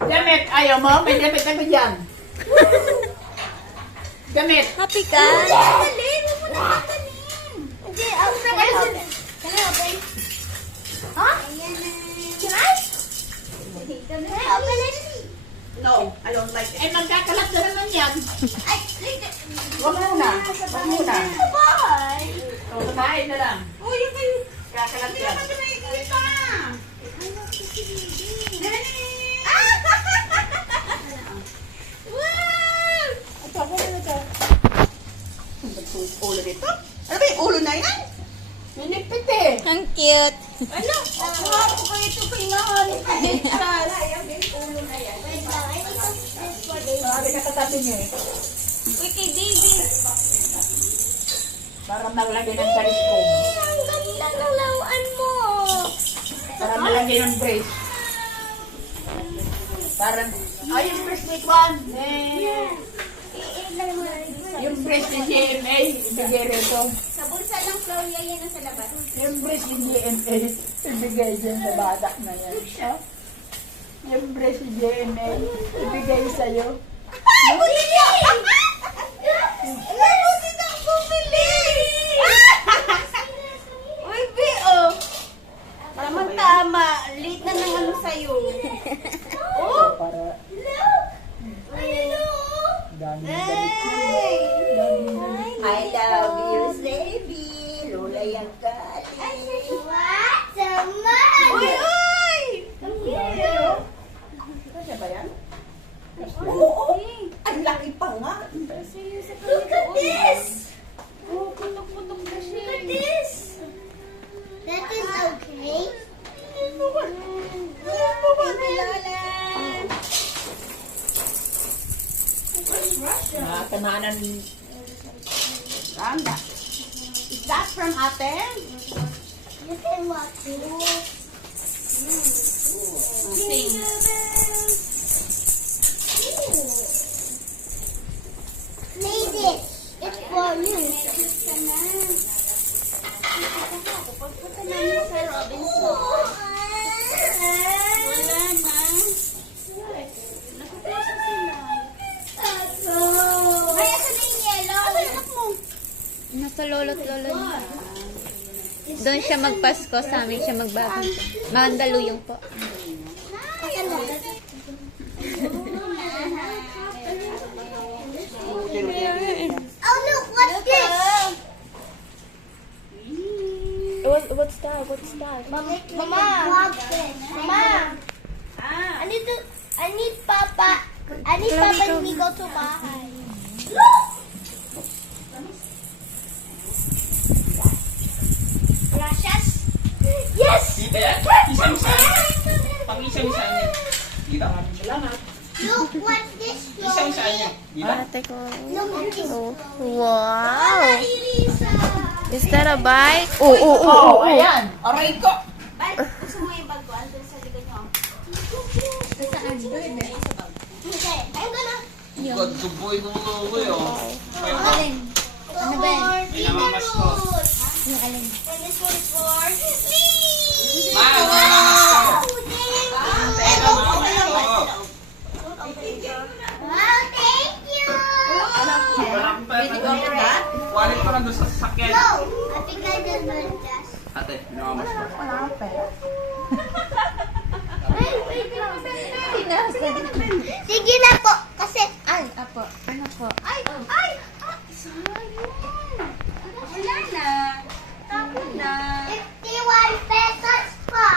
Damit, ayaw mo? May damit ako dyan. Damit. Happy ka? Dali, huwag mo na tanggalin. Hindi, open. Can I open? Huh? Can I? Can I open it? No, I don't like it. Eh, magkakalat na naman yan. Ay, Huwag muna. Huwag muna. sabay. O, kumain na lang. Uy, yung kayo. Kakalat yan. Hindi pa. Wow! Ito, ako na ito. Ulo dito? Ano ba yung ulo na yan? Ninipit eh. Ang cute. Ano? Ako ko ito pinahalik. Wait lang, I need to this for David. Sabi ka sa tabi niyo eh. Uy, kay David. Para malagay ng kaliskong. Ang ganda ng laruan mo. Para malagay ng brace. Para, ay, yung brace ni Kwan. Eh, yung brace ni GMA, ibigay rito. Sa bulsa ng Floria yan ang sa labas. Yung brace ni GMA, ibigay dyan sa batak na yan. Oh? Yung brace ni GMA, ibigay sa'yo. Ay, bumili! Nabuti na bumili! Uy, B.O. Tama. Late na ng ano sa'yo. Oh! Para Ano? dami Ay! I love you, baby. Lola yung galing. What? Sama! Uy! Uy! Ang cute! Kasi ba yan? Oo, ang laki pa nga. Look at this! Oh, putok-putok na siya. Look at this! That is okay. Nakakamanan. Ganda. Is that from ate? You can watch it. Sing. Play this. It's for you. Pagpunta namin sa Robinson. Wala na. Nakukusa sila. Ay, asa na yung yellow? Asa anak mo? Nasa lolo't lolo niya. Doon siya magpasko, sa amin siya magbabang. Mandaluyong po. Asan ba? Oh, look, what's this? What's that? What's that? Mama, I need Papa and me go to bahay. Look! Gracias. Yes! Pang-isa-isa niya. Dito. Look what this Isa-isa niya. Dito. Ate ko. Look at this. Wow! Elisa! Is that a bike? Oh, ayan. Aray ko. Bal, gusto mo yung bag ko? Andun sa likod mo. Saan? Okay, I'm gonna... God, suboy mo mga uwi, oh. Alin? Ano ba yan? Pinamamas ko. Ano alin? And this one is for me! Ma, Wow! Teka, Thank you! mamamas ko. Wow, thank you! Walang pera. Wallet pa lang doon sa sasakyan. No! I think I just learned that. Ate, pinamamas ko. Sige na po, kasi... Ay, apo. Ano po? Ay! Ay! Sayang! Wala na. Tapos na. 51 pesos pa!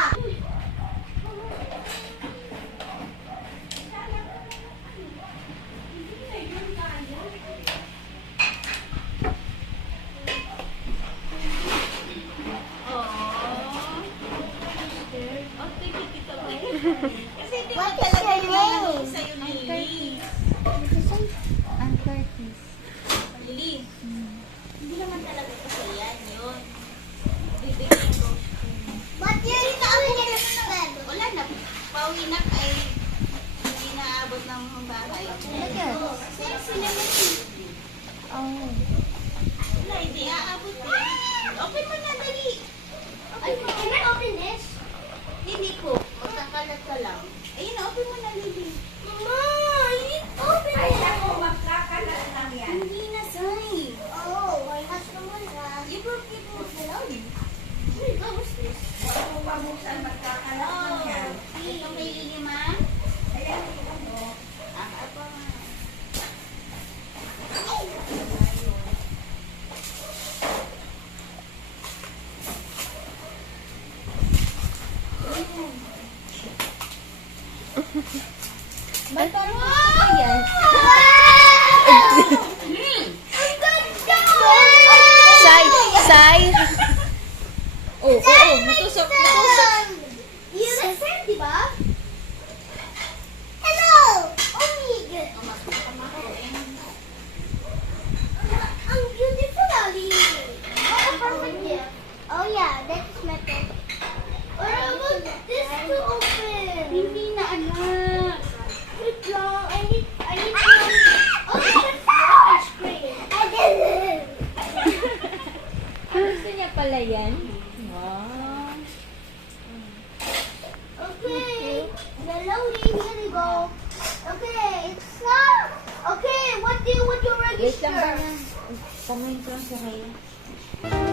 Ito kay Lili, ma'am. Apa, ma'am. Ba't parang ano yan? Ang ganda! Sai! Sai! Oo, matusok, matusok. You're the friend, di ba? Hello! Oh my God! Ang beautiful, Ali. What a perfect gift. Oh yeah, that's my pet. What about this to open? Hindi na, anak. Wait lang. I need to... Oh, that's ice cream. I didn't. Gusto niya pala yan? Wow. Okay, the loading, here we go. Okay, it's not. Okay, what do you want to Wait lang ba register? na? Tamayin ko lang si Rhea.